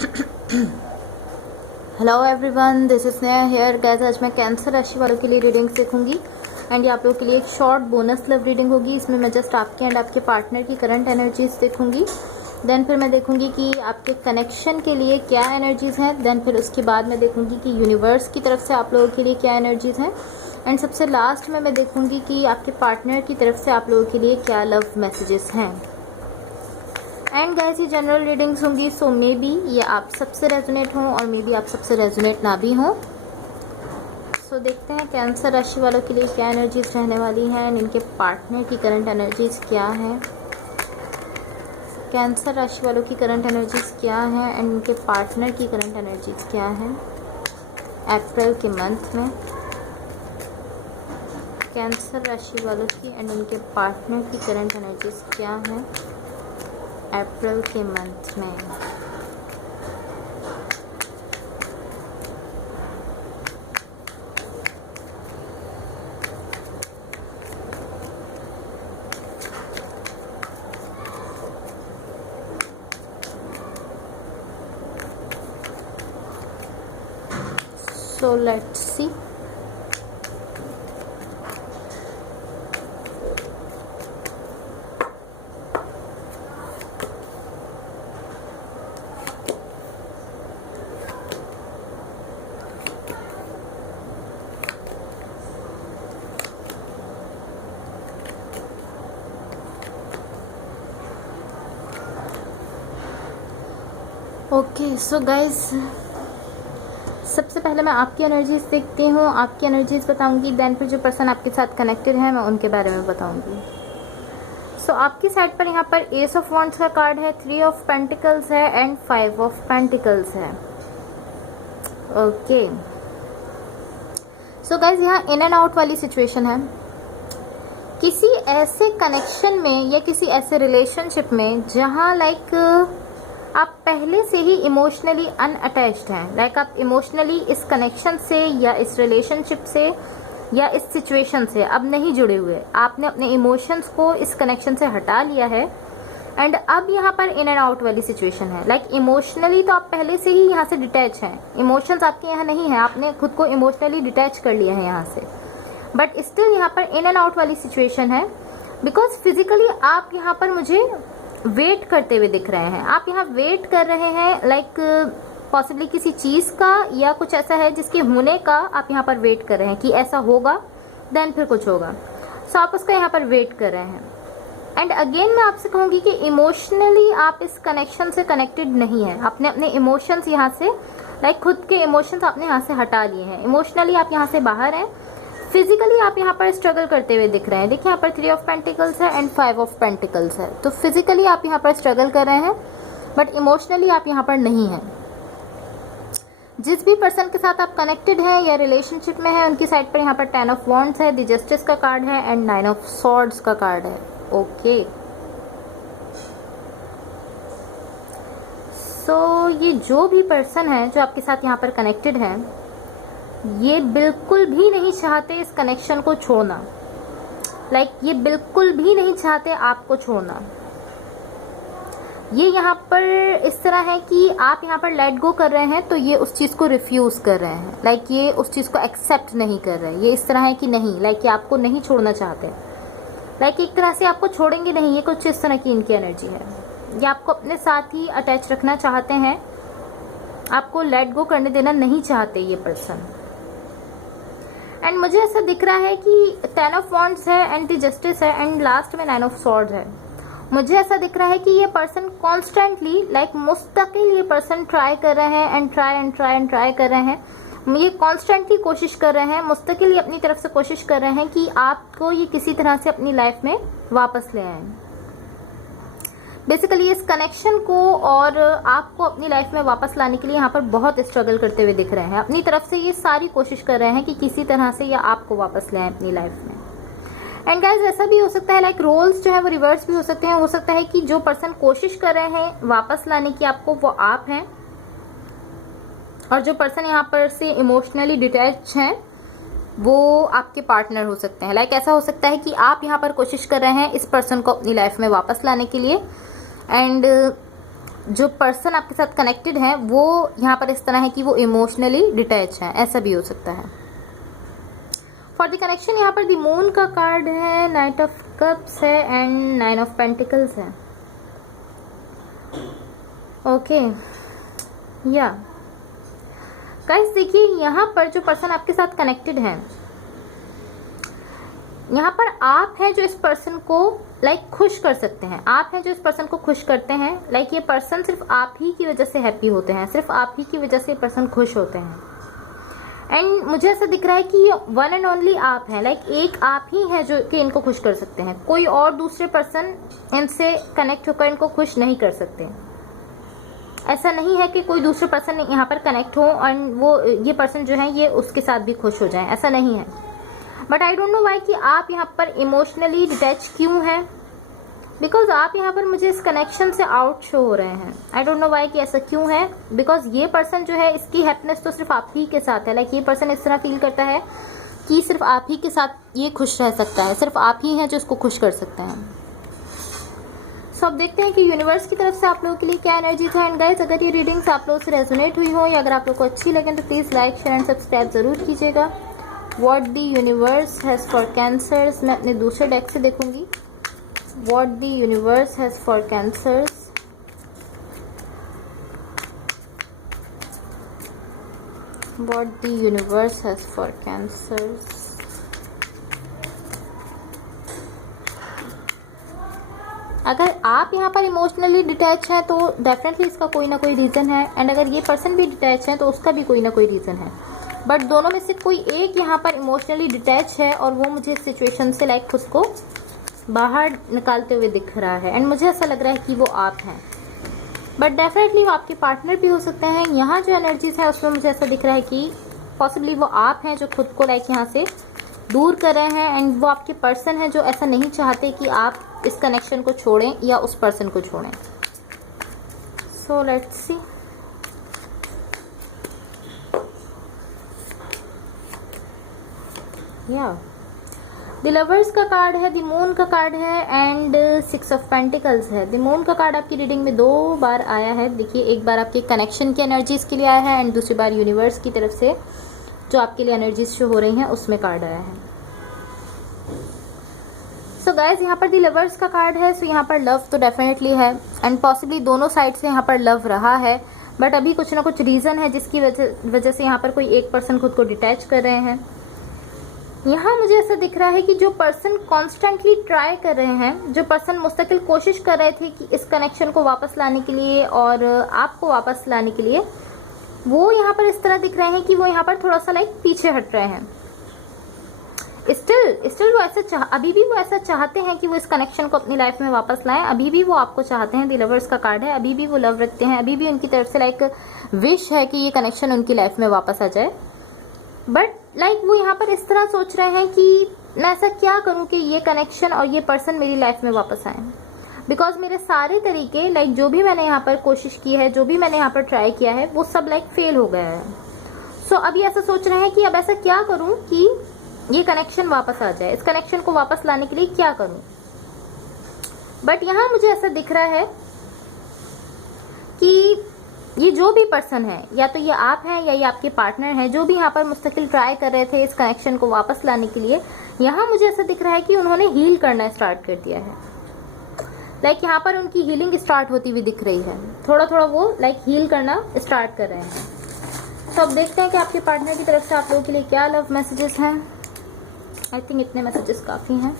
Hello everyone, this is Sneha here. Guys, आज मैं cancer राशि वालों के लिए रीडिंग्स देखूंगी एंड ये आप लोगों के लिए एक शॉर्ट बोनस लव रीडिंग होगी। इसमें मैं जस्ट आपके एंड आपके पार्टनर की करंट एनर्जीज देखूंगी। देन फिर मैं देखूंगी कि आपके कनेक्शन के लिए क्या एनर्जीज़ हैं। देन फिर उसके बाद मैं देखूंगी कि यूनिवर्स की तरफ से आप लोगों के लिए क्या एनर्जीज़ हैं। एंड सबसे लास्ट में मैं देखूंगी कि आपके पार्टनर की तरफ से आप लोगों के लिए क्या लव मैसेजेस हैं। एंड गाइस, ये जनरल रीडिंग्स होंगी, सो मे बी ये आप सबसे रेजोनेट हों और मे बी आप सबसे रेजोनेट ना भी हों। सो देखते हैं कैंसर राशि वालों के लिए क्या एनर्जीज रहने वाली हैं एंड इनके पार्टनर की करंट एनर्जीज क्या है। कैंसर राशि वालों की करंट एनर्जीज क्या है एंड इनके पार्टनर की करंट एनर्जीज क्या है अप्रैल के मंथ में। कैंसर राशि वालों की एंड इनके पार्टनर की करंट एनर्जीज क्या है अप्रैल के मंथ में। So let's see. Okay, so guys, सबसे पहले मैं आपकी एनर्जीज देखती हूँ, आपकी एनर्जीज बताऊंगी। देन फिर जो पर्सन आपके साथ कनेक्टेड है मैं उनके बारे में बताऊंगी। सो आपकी साइड पर यहाँ पर एस ऑफ वॉन्ड्स का कार्ड है, 3 ऑफ पेंटिकल्स है एंड 5 ऑफ पेंटिकल्स है। ओके, सो गाइज, यहाँ इन एंड आउट वाली सिचुएशन है। किसी ऐसे कनेक्शन में या किसी ऐसे रिलेशनशिप में जहाँ आप पहले से ही इमोशनली अनअटैच्ड हैं। आप इमोशनली इस कनेक्शन से या इस रिलेशनशिप से या इस सिचुएशन से अब नहीं जुड़े हुए। आपने अपने इमोशंस को इस कनेक्शन से हटा लिया है एंड अब यहाँ पर इन एंड आउट वाली सिचुएशन है। इमोशनली तो आप पहले से ही यहाँ से डिटैच हैं, इमोशंस आपके यहाँ नहीं है, आपने खुद को इमोशनली डिटैच कर लिया है यहाँ से। बट स्टिल यहाँ पर इन एंड आउट वाली सिचुएशन है बिकॉज फिजिकली आप यहाँ पर मुझे वेट करते हुए दिख रहे हैं। आप यहाँ वेट कर रहे हैं पॉसिबली किसी चीज़ का या कुछ ऐसा है जिसके होने का आप यहाँ पर वेट कर रहे हैं कि ऐसा होगा देन फिर कुछ होगा। सो आप उसका यहाँ पर वेट कर रहे हैं। एंड अगेन मैं आपसे कहूँगी कि इमोशनली आप इस कनेक्शन से कनेक्टेड नहीं है। आपने अपने इमोशंस यहाँ से खुद के इमोशंस आपने यहाँ से हटा लिए हैं। इमोशनली आप यहाँ से बाहर हैं। फिजिकली आप यहाँ पर स्ट्रगल करते हुए दिख रहे हैं। देखिए, यहाँ पर 3 ऑफ पेंटिकल्स है एंड 5 ऑफ पेंटिकल्स है। तो फिजिकली आप यहाँ पर स्ट्रगल कर रहे हैं बट इमोशनली आप यहाँ पर नहीं हैं। जिस भी पर्सन के साथ आप कनेक्टेड हैं या रिलेशनशिप में हैं उनकी साइड पर यहाँ पर 10 ऑफ वॉन्ड्स है, द जस्टिस का कार्ड है एंड 9 ऑफ सॉर्ड्स का कार्ड है। ओके, सो ये जो भी पर्सन है जो आपके साथ यहाँ पर कनेक्टेड है ये बिल्कुल भी नहीं चाहते इस कनेक्शन को छोड़ना। ये बिल्कुल भी नहीं चाहते आपको छोड़ना। ये यहाँ पर इस तरह है कि आप यहाँ पर लेट गो कर रहे हैं तो ये उस चीज़ को रिफ्यूज कर रहे हैं। ये उस चीज़ को एक्सेप्ट नहीं कर रहे हैं। ये इस तरह है कि नहीं, ये आपको नहीं छोड़ना चाहते। एक तरह से आपको छोड़ेंगे नहीं। ये कुछ इस तरह की इनकी एनर्जी है। ये आपको अपने साथ ही अटैच रखना चाहते हैं, आपको लेट गो करने देना नहीं चाहते ये पर्सन। एंड मुझे ऐसा दिख रहा है कि 10 ऑफ वॉन्ड्स है एंड द जस्टिस है एंड लास्ट में 9 ऑफ सॉर्ड्स है। मुझे ऐसा दिख रहा है कि ये पर्सन कॉन्स्टेंटली मुस्तकिल ये पर्सन ट्राई कर रहे हैं एंड ट्राई कर रहे हैं। ये कॉन्स्टेंटली कोशिश कर रहे हैं, मुस्तकिल अपनी तरफ से कोशिश कर रहे हैं कि आपको ये किसी तरह से अपनी लाइफ में वापस ले आए। बेसिकली इस कनेक्शन को और आपको अपनी लाइफ में वापस लाने के लिए यहाँ पर बहुत स्ट्रगल करते हुए दिख रहे हैं। अपनी तरफ से ये सारी कोशिश कर रहे हैं कि किसी तरह से या आपको वापस ले आए अपनी लाइफ में। एंड गाइज, ऐसा भी हो सकता है रोल्स जो है वो रिवर्स भी हो सकते हैं। हो सकता है कि जो पर्सन कोशिश कर रहे हैं वापस लाने की आपको वो आप हैं और जो पर्सन यहाँ पर से इमोशनली डिटैच हैं वो आपके पार्टनर हो सकते हैं। ऐसा हो सकता है कि आप यहाँ पर कोशिश कर रहे हैं इस पर्सन को अपनी लाइफ में वापस लाने के लिए एंड जो पर्सन आपके साथ कनेक्टेड है वो यहाँ पर इस तरह है कि वो इमोशनली डिटैच है, ऐसा भी हो सकता है। फॉर द कनेक्शन यहाँ पर द मून का कार्ड है, नाइट ऑफ कप्स है एंड 9 ऑफ पेंटिकल्स है। ओके या गाइस देखिए, यहाँ पर जो पर्सन आपके साथ कनेक्टेड है, यहाँ पर आप हैं जो इस पर्सन को खुश कर सकते हैं, आप हैं जो इस पर्सन को खुश करते हैं। ये पर्सन सिर्फ आप ही की वजह से हैप्पी होते हैं, सिर्फ आप ही की वजह से पर्सन खुश होते हैं। एंड मुझे ऐसा दिख रहा है कि ये वन एंड ओनली आप हैं, एक आप ही हैं जो कि इनको खुश कर सकते हैं। कोई और दूसरे पर्सन इनसे कनेक्ट होकर इनको खुश नहीं कर सकते। ऐसा नहीं है कि कोई दूसरे पर्सन यहाँ पर कनेक्ट हो और वो ये पर्सन जो है ये उसके साथ भी खुश हो जाए, ऐसा नहीं है। But I don't know why कि आप यहाँ पर इमोशनली डिटैच क्यों हैं, बिकॉज आप यहाँ पर मुझे इस कनेक्शन से आउट शो हो रहे हैं। आई डोंट नो वाई कि ऐसा क्यों है, बिकॉज ये पर्सन जो है इसकी हैप्पीनेस तो सिर्फ आप ही के साथ है। ये पर्सन इस तरह फील करता है कि सिर्फ आप ही के साथ ये खुश रह सकता है, सिर्फ आप ही हैं जो इसको खुश कर सकते हैं। सो अब देखते हैं कि यूनिवर्स की तरफ से आप लोगों के लिए क्या एनर्जी था। एंड गाइस, अगर ये रीडिंग्स आप लोगों से रेजोनेट हुई हो या अगर आप लोगों को अच्छी लगे तो please like share and subscribe ज़रूर कीजिएगा। What the universe has for cancers, मैं अपने दूसरे डेक से देखूंगी। What the universe has for cancers, what the universe has for cancers. अगर आप यहाँ पर इमोशनली डिटैच हैं तो डेफिनेटली इसका कोई ना कोई रीज़न है, एंड अगर ये पर्सन भी डिटैच है तो उसका भी कोई ना कोई रीज़न है। बट दोनों में से कोई एक यहाँ पर इमोशनली डिटैच है और वो मुझे इस सिचुएशन से खुद को बाहर निकालते हुए दिख रहा है। एंड मुझे ऐसा लग रहा है कि वो आप हैं, बट डेफिनेटली वो आपके पार्टनर भी हो सकते हैं। यहाँ जो एनर्जीज है उसमें मुझे ऐसा दिख रहा है कि पॉसिबली वो आप हैं जो खुद को यहाँ से दूर कर रहे हैं, एंड वो आपके पर्सन है जो ऐसा नहीं चाहते कि आप इस कनेक्शन को छोड़ें या उस पर्सन को छोड़ें। So let's see. या द लवर्स का कार्ड है, द मून का कार्ड है एंड 6 ऑफ पेंटिकल्स है। द मून का कार्ड आपकी रीडिंग में 2 बार आया है। देखिए, एक बार आपके कनेक्शन की एनर्जीज के लिए आया है एंड दूसरी बार यूनिवर्स की तरफ से जो आपके लिए एनर्जीज शो हो रही हैं उसमें कार्ड आया है। सो गाइज, यहाँ पर दी लवर्स का कार्ड है। सो यहाँ पर लव तो डेफिनेटली है एंड पॉसिबली दोनों साइड से यहाँ पर लव रहा है, बट अभी कुछ ना कुछ रीज़न है जिसकी वजह से यहाँ पर कोई एक पर्सन खुद को डिटैच कर रहे हैं। यहाँ मुझे ऐसा दिख रहा है कि जो पर्सन कॉन्स्टेंटली ट्राई कर रहे हैं, जो पर्सन मुस्तकिल कोशिश कर रहे थे कि इस कनेक्शन को वापस लाने के लिए और आपको वापस लाने के लिए, वो यहाँ पर इस तरह दिख रहे हैं कि वो यहाँ पर थोड़ा सा पीछे हट रहे हैं। स्टिल वो ऐसा अभी भी वो ऐसा चाहते हैं कि वो इस कनेक्शन को अपनी लाइफ में वापस लाएं। अभी भी वो आपको चाहते हैं, द लवर्स का कार्ड है। अभी भी वो लव रखते हैं, अभी भी उनकी तरफ से विश है कि ये कनेक्शन उनकी लाइफ में वापस आ जाए। बट वो यहाँ पर इस तरह सोच रहे हैं कि मैं ऐसा क्या करूँ कि ये कनेक्शन और ये पर्सन मेरी लाइफ में वापस आए, बिकॉज मेरे सारे तरीके जो भी मैंने यहाँ पर कोशिश की है, जो भी मैंने यहाँ पर ट्राई किया है, वो सब फेल हो गया है। सो अभी ऐसा सोच रहे हैं कि अब ऐसा क्या करूँ कि ये कनेक्शन वापस आ जाए, इस कनेक्शन को वापस लाने के लिए क्या करूं। बट यहाँ मुझे ऐसा दिख रहा है कि ये जो भी पर्सन है, या तो ये आप हैं या ये आपके पार्टनर हैं, जो भी यहाँ पर मुस्तकिल ट्राई कर रहे थे इस कनेक्शन को वापस लाने के लिए, यहाँ मुझे ऐसा दिख रहा है कि उन्होंने हील करना स्टार्ट कर दिया है। यहाँ पर उनकी हीलिंग स्टार्ट होती हुई दिख रही है, थोड़ा थोड़ा वो हील करना स्टार्ट कर रहे हैं। तो अब देखते हैं कि आपके पार्टनर की तरफ से आप लोगों के लिए क्या लव मैसेजेस हैं। आई थिंक इतने मैसेजेस काफ़ी हैं।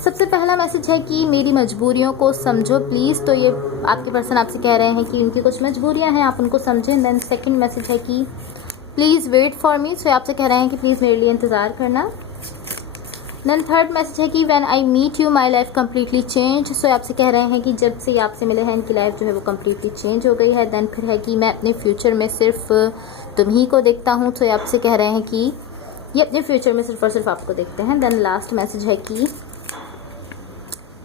सबसे पहला मैसेज है कि मेरी मजबूरियों को समझो प्लीज़। तो ये आपके पर्सन आपसे कह रहे हैं कि उनकी कुछ मजबूरियां हैं, आप उनको समझें। देन सेकंड मैसेज है कि प्लीज़ वेट फॉर मी। सो आपसे कह रहे हैं कि प्लीज़ मेरे लिए इंतज़ार करना। देन थर्ड मैसेज है कि when I meet you my life completely change. So आपसे कह रहे हैं कि जब से आपसे मिले हैं इनकी लाइफ जो है वो कम्प्लीटली चेंज हो गई है। देन फिर है कि मैं अपने फ्यूचर में सिर्फ तुम्ही को देखता हूँ। तो आपसे कह रहे हैं कि ये अपने फ्यूचर में सिर्फ और सिर्फ आपको देखते हैं। देन लास्ट मैसेज है कि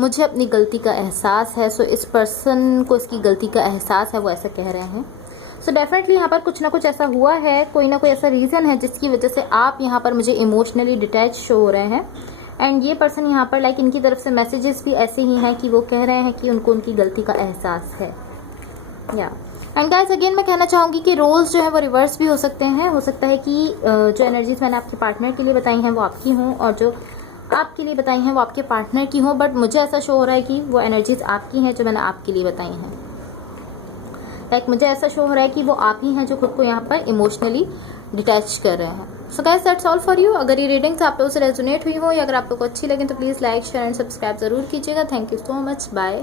मुझे अपनी गलती का एहसास है। सो इस पर्सन को इसकी गलती का एहसास है, वो ऐसा कह रहे हैं। सो डेफिनेटली यहाँ पर कुछ ना कुछ ऐसा हुआ है, कोई ना कोई ऐसा रीज़न है जिसकी वजह से आप यहाँ पर मुझे इमोशनली डिटैच शो हो रहे हैं। एंड ये पर्सन यहाँ पर इनकी तरफ से मैसेजेस भी ऐसे ही हैं कि वो कह रहे हैं कि उनको उनकी गलती का एहसास है। या एंड गाइस अगेन मैं कहना चाहूँगी कि रोल्स जो है वो रिवर्स भी हो सकते हैं। हो सकता है कि जो एनर्जीज मैंने आपके पार्टनर के लिए बताई हैं वो आपकी हों, और जो आपके लिए बताई हैं वो आपके पार्टनर की हों, बट मुझे ऐसा शो हो रहा है कि वो एनर्जीज आपकी हैं जो मैंने आपके लिए बताई हैं। लाइक मुझे ऐसा शो हो रहा है कि वो आप ही हैं जो खुद को यहाँ पर इमोशनली डिटैच कर रहे हैं। So guys that's all for you. अगर ये रीडिंग्स आप लोगों से रेजोनेट हुई हो या अगर आप लोग को अच्छी लगे तो please like share and subscribe जरूर कीजिएगा। Thank you so much, bye.